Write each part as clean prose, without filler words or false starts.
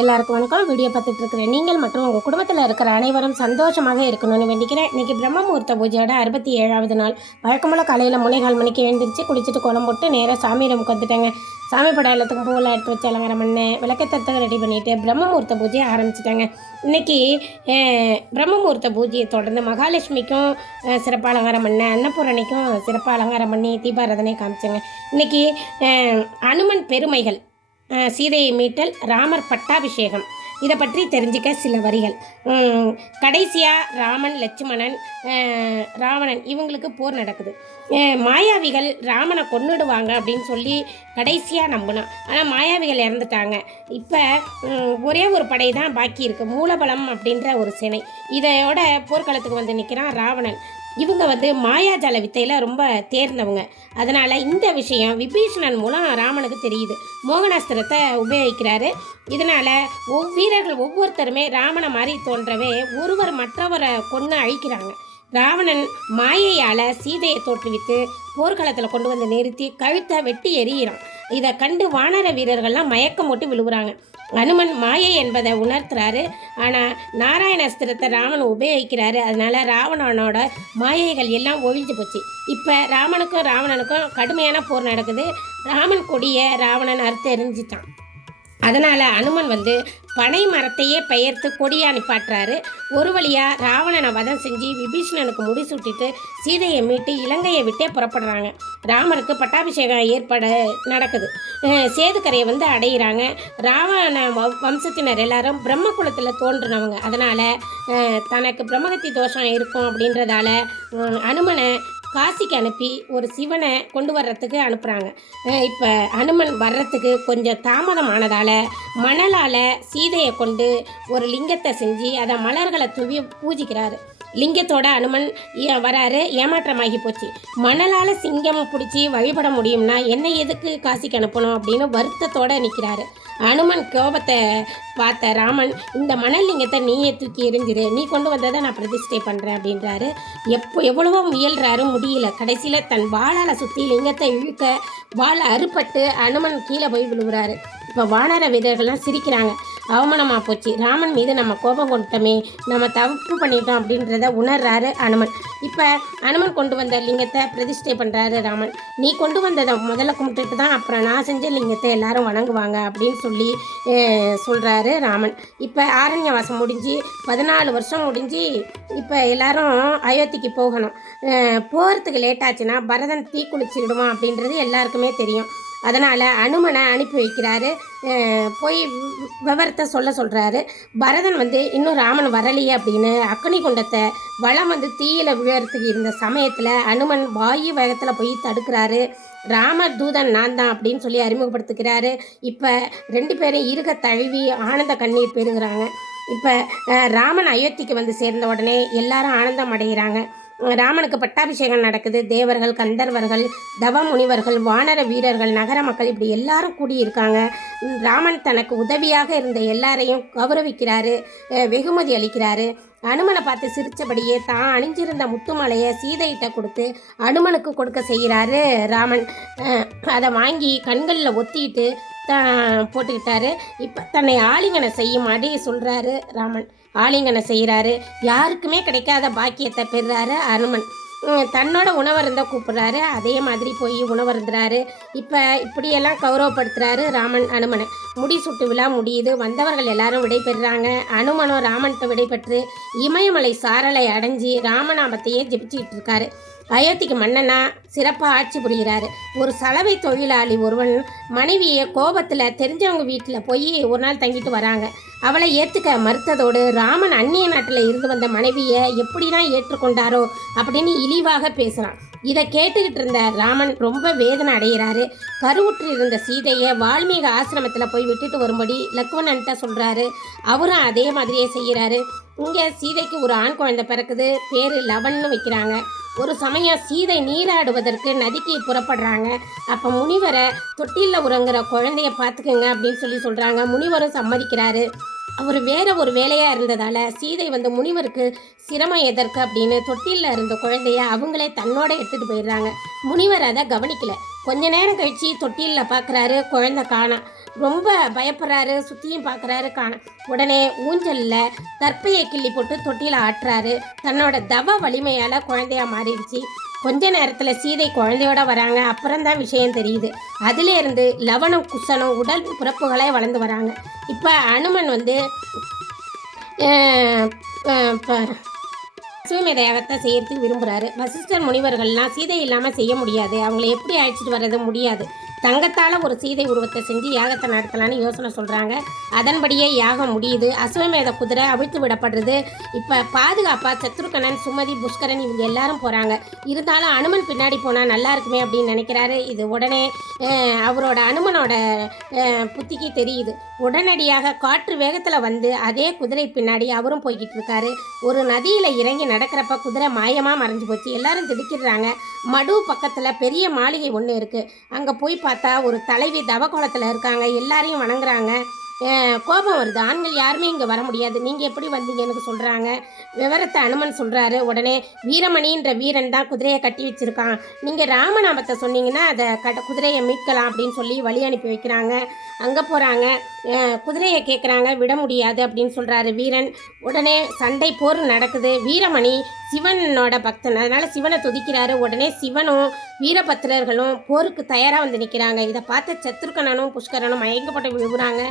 எல்லாருக்கும் வணக்கம். வீடியோ பார்த்துட்டு இருக்கிற நீங்கள் மற்றும் உங்கள் குடும்பத்தில் இருக்கிற அனைவரும் சந்தோஷமாக இருக்கணும்னு வேண்டிக்கிறேன். இன்றைக்கி பிரம்மமுகூர்த்த பூஜையோட 67வது நாள். வழக்கம்போல் காலையில் 3:15 மணிக்கு எழுந்திரிச்சு குளிச்சுட்டு கோலம் போட்டு நேராக சாமி ரூமுக்கு வந்துட்டேங்க. சாமி படம் எல்லாத்துக்கும் பூவெல்லாம் எடுத்து வச்சு அலங்காரம் பண்ணேன். விளக்கத்தத்துக்கு ரெடி பண்ணிவிட்டு பிரம்மமுகூர்த்த பூஜையை ஆரம்பிச்சிட்டாங்க. இன்றைக்கி பிரம்மமுகூர்த்த பூஜையை தொடர்ந்து மகாலட்சுமிக்கும் சிறப்பாக அலங்காரம் பண்ணேன். அன்னபூரணிக்கும் சிறப்பாக அலங்காரம் பண்ணி தீபாராதனை காமிச்சேங்க. இன்றைக்கி அனுமன் பெருமைகள், சீதையை மீட்டல், ராமர் பட்டாபிஷேகம், இதை பற்றி தெரிஞ்சுக்க சில வரிகள். கடைசியாக ராமன், லட்சுமணன், ராவணன் இவங்களுக்கு போர் நடக்குது. மாயாவிகள் ராமனை கொன்னுடுவாங்க அப்படின்னு சொல்லி கடைசியாக நம்பினான். ஆனால் மாயாவிகள் இறந்துட்டாங்க. இப்போ ஒரே ஒரு படை தான் பாக்கி இருக்குது, மூலபலம் அப்படின்ற ஒரு சினை. இதையோட போர்க்களத்துக்கு வந்து நிற்கிறான் ராவணன். இவங்க மாயாஜால வித்தையில் ரொம்ப தேர்ந்தவங்க. அதனால் இந்த விஷயம் விபீஷணன் மூலம் ராமனுக்கு தெரியுது. மோகனாஸ்திரத்தை உபயோகிக்கிறாரு. இதனால் வீரர்கள் ஒவ்வொருத்தருமே ராமனை மாதிரி தோன்றவே ஒருவர் மற்றவரை கொன்று அழிக்கிறாங்க. ராவணன் மாயையால் சீதையை தோற்றுவித்து போர்க்களத்தில் கொண்டு வந்து நிறுத்தி கழுத்தை வெட்டி எறிகிறான். இதை கண்டு வானர வீரர்கள்லாம் மயக்கம் போட்டு விழுவுறாங்க. அனுமன் மாயை என்பதை உணர்த்துறாரு. ஆனால் நாராயணாஸ்திரத்தை ராமன் உபயோகிக்கிறாரு. அதனால் ராவணனோட மாயைகள் எல்லாம் ஒழிஞ்சு போச்சு. இப்போ ராமனுக்கும் ராவணனுக்கும் கடுமையான போர் நடக்குது. ராமன் கொடியை ராவணன் அறுத்து எறிஞ்சிட்டான். அதனால் அனுமன் பனை மரத்தையே பெயர்த்து கொடியை அனுப்பாட்டுறாரு. ஒரு வழியாக ராவணனை வதம் செஞ்சு விபீஷணனுக்கு முடிசூட்டிட்டு சீதையை மீட்டு இலங்கையை விட்டே புறப்படுறாங்க. ராமருக்கு பட்டாபிஷேகம் ஏற்பாடு நடக்குது. சேதுக்கரையை அடையிறாங்க. ராவண வம்சத்தினர் எல்லாரும் பிரம்ம குலத்தில் தோன்றினவங்க. அதனால் தனக்கு பிரம்மகத்தி தோஷம் இருக்கும் அப்படின்றதால அனுமனை காசிக்கு அனுப்பி ஒரு சிவனை கொண்டு வர்றதுக்கு அனுப்புகிறாங்க. இப்போ அனுமன் வர்றதுக்கு கொஞ்சம் தாமதம் ஆனதால் மணலால் சீதையை கொண்டு ஒரு லிங்கத்தை செஞ்சு அதை மலர்களை தூவி பூஜிக்கிறாரு. லிங்கத்தோட அனுமன் வராரு. ஏமாற்றமாகி போச்சு. மணலால் சிங்கம் பிடிச்சி வழிபட முடியும்னா என்னை எதுக்கு காசிக்கு அனுப்பணும் அப்படின்னு வருத்தத்தோடு நிற்கிறாரு. அனுமன் கோபத்தை பார்த்த ராமன், இந்த மணல் லிங்கத்தை நீயே தூக்கி எரிஞ்சிரு, நீ கொண்டு வந்ததை நான் பிரதிஷ்டை பண்ணுறேன் அப்படின்றாரு. எவ்வளவோ முயல்றாரு, முடியல. கடைசியில் தன் வாளால் சுற்றி லிங்கத்தை இழுக்க வாழை அறுபட்டு அனுமன் கீழே போய் விழுவுறாரு. இப்போ வானர வீரர்கள்லாம் சிரிக்கிறாங்க. அவமானமாக போச்சு, ராமன் மீது நம்ம கோபம் கொண்டுட்டோமே, நம்ம தப்பு பண்ணிட்டோம் அப்படின்றத உணர்றாரு அனுமன். இப்போ அனுமன் கொண்டு வந்த லிங்கத்தை பிரதிஷ்டை பண்ணுறாரு ராமன். நீ கொண்டு வந்ததை முதல்ல கும்பிட்டுட்டு தான் அப்புறம் நான் செஞ்ச லிங்கத்தை எல்லாரும் வணங்குவாங்க அப்படின்னு சொல்லி சொல்கிறாரு ராமன். இப்போ ஆரண்யவாசம் முடிஞ்சு 14 வருஷம் முடிஞ்சு இப்போ எல்லாரும் அயோத்திக்கு போகணும். போகிறதுக்கு லேட்டாச்சுன்னா பரதன் தீக்குளிச்சிடுவான் அப்படின்றது எல்லாருக்குமே தெரியும். அதனால் அனுமனை அனுப்பி வைக்கிறாரு. போய் விவரத்தை சொல்கிறாரு. பரதன் இன்னும் ராமன் வரலையே அப்படின்னு அக்னி குண்டத்தை வளம் தீயில விழறதுக்கு இருந்த சமயத்தில் அனுமன் வாயு வேகத்தில் போய் தடுக்கிறாரு. ராமர் தூதன் நான் தான் அப்படின்னு சொல்லி அறிமுகப்படுத்துகிறாரு. இப்போ 2 பேரும் இருக தழுவி ஆனந்த கண்ணீர் பெறுகிறாங்க. இப்போ ராமன் அயோத்திக்கு சேர்ந்த உடனே எல்லாரும் ஆனந்தம் அடைகிறாங்க. ராமனுக்கு பட்டாபிஷேகம் நடக்குது. தேவர்கள், கந்தர்வர்கள், தவ முனிவர்கள், வானர வீரர்கள், நகர மக்கள் இப்படி எல்லாரும் கூடியிருக்காங்க. ராமன் தனக்கு உதவியாக இருந்த எல்லாரையும் கௌரவிக்கிறாரு, வெகுமதி அளிக்கிறாரு. அனுமனை பார்த்து சிரித்தபடியே தான் அணிஞ்சிருந்த முத்துமலையை சீதையிட்ட கொடுத்து அனுமனுக்கு கொடுக்க செய்கிறாரு ராமன். அதை வாங்கி கண்களில் ஒத்திட்டு போட்டுக்கிட்டாரு. இப்போ தன்னை ஆலிங்கனை செய்யுமாடி சொல்கிறாரு ராமன். ஆலிங்கனை செய்கிறாரு. யாருக்குமே கிடைக்காத பாக்கியத்தை பெறுறாரு அனுமன். தன்னோட உணவருந்த கூப்பிட்றாரு. அதே மாதிரி போய் உணவருந்துறாரு. இப்போ இப்படியெல்லாம் கௌரவப்படுத்துகிறாரு ராமன் அனுமனை. முடிசூட்டு விழா முடியுது. வந்தவர்கள் எல்லாரும் விடை பெறுறாங்க. அனுமனும் ராமன்கிட்ட விடை பெற்று இமயமலை சாரலை அடைஞ்சி ராமநாமத்தையே ஜெபிச்சுக்கிட்டு இருக்காரு. அயோத்திக்கு மன்னனா சிறப்பாக ஆட்சி புரிகிறாரு. ஒரு சலவை தொழிலாளி ஒருவன் மனைவியை கோபத்தில் தெரிஞ்சவங்க வீட்டில் போய் ஒரு நாள் தங்கிட்டு வராங்க. அவளை ஏற்றுக்க மறுத்ததோடு ராமன் அந்நிய நாட்டில் இருந்து வந்த மனைவியை எப்படி தான் ஏற்றுக்கொண்டாரோ அப்படின்னு இழிவாக பேசுகிறான். இதை கேட்டுக்கிட்டு இருந்த ராமன் ரொம்ப வேதனை அடைகிறாரு. கருவுற்று இருந்த சீதையை வால்மீக ஆசிரமத்தில் போய் விட்டுட்டு வரும்படி லக்ஷ்மணன்ட்ட சொல்கிறாரு. அவரும் அதே மாதிரியே செய்கிறாரு. இங்கே சீதைக்கு ஒரு ஆண் குழந்தை பிறக்குது. பேர் லவன்னு வைக்கிறாங்க. ஒரு சமயம் சீதை நீராடுவதற்கு நதிக்கு புறப்படுறாங்க. அப்போ முனிவரை தொட்டிலில் உறங்குற குழந்தைய பார்த்துக்குங்க அப்படின்னு சொல்கிறாங்க. முனிவரும் சம்மதிக்கிறாரு. அவர் வேற ஒரு வேலையாக இருந்ததால் சீதை முனிவருக்கு சிரமம் எதற்கு அப்படின்னு தொட்டிலில் இருந்த குழந்தைய அவங்களே தன்னோட எடுத்துகிட்டு போயிடுறாங்க. முனிவர் அதை கவனிக்கல. கொஞ்ச நேரம் கழித்து தொட்டிலில் பார்க்குறாரு, குழந்தை காணோம். ரொம்ப பயப்படுறாரு. சுற்றியும் பார்க்குறாரு காண. உடனே ஊஞ்சலில் தர்ப்பையை கிள்ளி போட்டு தொட்டியில் ஆட்டுறாரு. தன்னோட தவ வலிமையால் குழந்தையா மாறிடுச்சு. கொஞ்ச நேரத்தில் சீதை குழந்தையோட வராங்க. அப்புறம்தான் விஷயம் தெரியுது. அதுலேருந்து லவணம் குசனம் உடல் பிறப்புகளே வளர்ந்து வராங்க. இப்போ அனுமன் வந்து அஸ்வமேத யாகத்தை செய்யறதுக்கு விரும்புகிறாரு. வசிஷ்டர் முனிவர்கள்லாம் சீதை இல்லாமல் செய்ய முடியாது, அவங்கள எப்படி அழைச்சிட்டு வர்றது முடியாது, தங்கத்தால் ஒரு சீதை உருவத்தை செஞ்சு யாகத்தை நடத்தலான்னு யோசனை சொல்கிறாங்க. அதன்படியே யாகம் முடியுது. அஸ்வமேத குதிரை அவிழ்த்து விடப்படுறது. இப்போ பாதுகாப்பாக சத்ருகனன், சுமதி, புஷ்கரன் இவங்க எல்லாரும் போகிறாங்க. இருந்தாலும் அனுமன் பின்னாடி போனால் நல்லா இருக்குமே அப்படின்னு நினைக்கிறாரு. இது உடனே அவரோட அனுமனோட புத்திக்கு தெரியுது. உடனடியாக காற்று வேகத்தில் வந்து அதே குதிரை பின்னாடி அவரும் போய்கிட்டு இருக்காரு. ஒரு நதியில் இறங்கி நடக்கிறப்ப குதிரை மாயமாக மறைஞ்சு போச்சு. எல்லாரும் திடுக்கிடுறாங்க. மடு பக்கத்தில் பெரிய மாளிகை ஒன்று இருக்குது. அங்கே போய் பார்த்தா ஒரு தலைவி தவக்கோலத்தில் இருக்காங்க. எல்லாரையும் வணங்குறாங்க. கோபம் வருது. ஆண்கள் யாருமே இங்கே வர முடியாது, நீங்கள் எப்படி வந்தீங்கன்னு சொல்கிறாங்க. விவரத்தை அனுமன் சொல்கிறாரு. உடனே வீரமணின்ற வீரன் தான் குதிரையை கட்டி வச்சுருக்கான், நீங்கள் ராமநாமத்தை சொன்னீங்கன்னா அதை குதிரையை மீட்கலாம் அப்படின்னு சொல்லி வழி அனுப்பி வைக்கிறாங்க. அங்கே போகிறாங்க. குதிரையை கேட்குறாங்க, விட முடியாது அப்படின்னு சொல்கிறாரு வீரன். உடனே சண்டை போர் நடக்குது. வீரமணி சிவனோட பக்தன், அதனால் சிவனை துதிக்கிறாரு. உடனே சிவனும் வீரபத்திரர்களும் போருக்கு தயாராக வந்து நிற்கிறாங்க. இதை பார்த்த சத்ருகனனும் புஷ்கரனும் மயங்கப்பட்டு விழுகுறாங்க.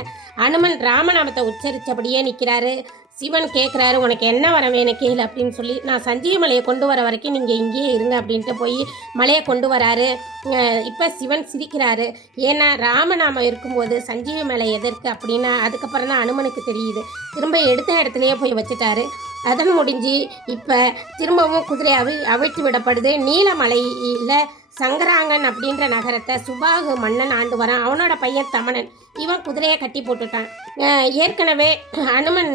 அனுமன் ராமநாமத்தை உச்சரித்தபடியே நிற்கிறாரு. சிவன் கேட்குறாரு, உனக்கு என்ன வர வேணும் கேளு அப்படின்னு சொல்லி. நான் சஞ்சீவி மலையை கொண்டு வர வரைக்கும் நீங்கள் இங்கேயே இருங்க அப்படின்ட்டு போய் மலையை கொண்டு வராரு. இப்போ சிவன் சிரிக்கிறாரு. ஏன்னா ராமநாமம் இருக்கும்போது சஞ்சீவி மலை எதற்கு அப்படின்னா அதுக்கப்புறம் தான் அனுமனுக்கு தெரியுது. திரும்ப எடுத்த இடத்துலையே போய் வச்சுட்டாரு. அதன் முடிஞ்சு இப்போ திரும்பவும் குதிரை அவிழ்த்து விடப்படுது. நீலமலையில் சங்கராங்கன் அப்படின்ற நகரத்தை சுபாகு மன்னன் ஆண்டு வரான். அவனோட பையன் தமணன். இவன் குதிரையை கட்டி போட்டுட்டான். ஏற்கனவே அனுமன்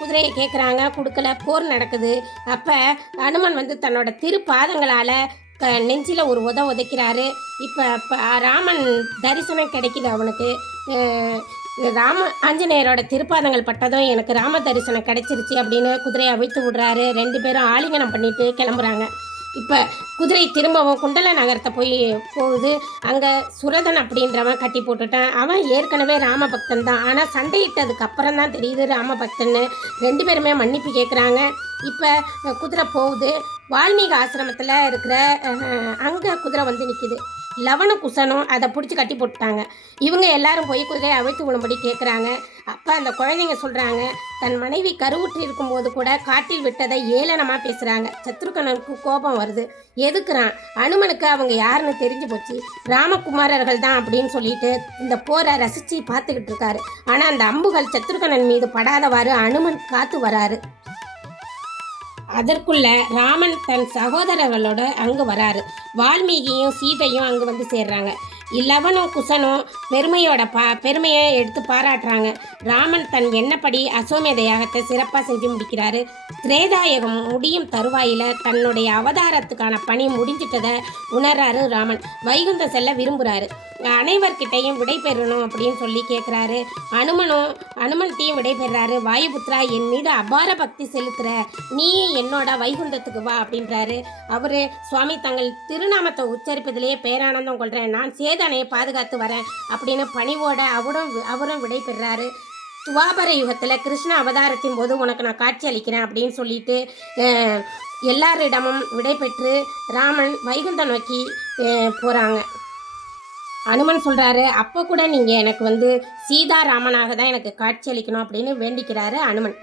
குதிரையை கேட்குறாங்க, கொடுக்கல. போர் நடக்குது. அப்போ அனுமன் வந்து தன்னோட திருப்பாதங்களால் நெஞ்சில் ஒரு உதைக்கிறாரு. இப்போ ராமன் தரிசனம் கிடைக்குது அவனுக்கு. ஆஞ்சநேயரோட திருப்பாதங்கள் பட்டதும் எனக்கு ராம தரிசனம் கிடைச்சிருச்சு அப்படின்னு குதிரையை அவிழ்த்து விடுறாரு. 2 பேரும் ஆலிங்கனம் பண்ணிட்டு கிளம்புறாங்க. இப்போ குதிரை திரும்பவும் குண்டல நகரத்தை போகுது. அங்கே சுரதன் அப்படின்றவன் கட்டி போட்டுட்டான். அவன் ஏற்கனவே ராமபக்தன் தான், ஆனால் சண்டையிட்டதுக்கு அப்புறம் தான் தெரியுது ராமபக்தன்னு. 2 பேருமே மன்னிப்பு கேட்குறாங்க. இப்போ குதிரை போகுது. வால்மீகி ஆசிரமத்தில் இருக்கிற அங்கே குதிரை வந்து நிற்கிது. லவண குசனும் அதை பிடிச்சி கட்டி போட்டுட்டாங்க. இவங்க எல்லாரும் போய் குதிரையை அவிழ்த்து விடும்படி கேட்குறாங்க. அப்போ அந்த குழந்தைங்க சொல்கிறாங்க, தன் மனைவி கருவுற்று இருக்கும்போது கூட காட்டில் விட்டதை ஏளனமாக பேசுகிறாங்க. சத்ருகனுக்கு கோபம் வருது. எதுக்குறான்? அனுமனுக்கு அவங்க யாருன்னு தெரிஞ்சு போச்சு, ராமகுமாரர்கள் தான் அப்படின்னு சொல்லிட்டு இந்த போரை ரசித்து பார்த்துக்கிட்டு இருக்காரு. ஆனால் அந்த அம்புகள் சத்ருகனன் மீது படாதவாறு அனுமன் காத்து வராரு. அதற்குள்ள ராமன் தன் சகோதரர்களோட அங்கே வராரு. வால்மீகியும் சீதையும் அங்கே வந்து சேர்றாங்க. லவனும் குசனும் பெருமையை எடுத்து பாராட்டுறாங்க. ராமன் தன் எண்ணப்படி அஸ்வமேத யாகத்தை சிறப்பாக செஞ்சு முடிக்கிறாரு. திரேதாயகம் முடியும் தருவாயில் தன்னுடைய அவதாரத்துக்கான பணி முடிஞ்சிட்டதை உணர்றாரு ராமன். வைகுந்தம் செல்ல விரும்புகிறாரு. அனைவர்கிட்டையும் விடை பெறணும் அப்படின்னு சொல்லி கேட்குறாரு. அனுமன்கிட்டையும் விடை பெறாரு. வாயுபுத்ரா, என் மீது அபார பக்தி செலுத்துகிற நீ என்னோட வைகுந்தத்துக்கு வா அப்படின்றாரு. அவர், சுவாமி, தங்கள் திருநாமத்தை உச்சரிப்பதிலேயே பேரானந்தம் கொள்கிறேன், நான் சேதனையை பாதுகாத்து வரேன் அப்படின்னு பணிவோட அவரும் விடை பெறாரு. துவாபர யுகத்தில் கிருஷ்ண அவதாரத்தின் போது உனக்கு நான் காட்சி அளிக்கிறேன் அப்படின்னு சொல்லிட்டு எல்லாரிடமும் விடை பெற்று ராமன் வைகுந்தம் நோக்கி போகிறாங்க. அனுமன் சொல்கிறாரு, அப்போ கூட நீங்கள் எனக்கு வந்து சீதாராமனாக தான் எனக்கு காட்சி அளிக்கணும் அப்படின்னு வேண்டிக்கிறாரு அனுமன்.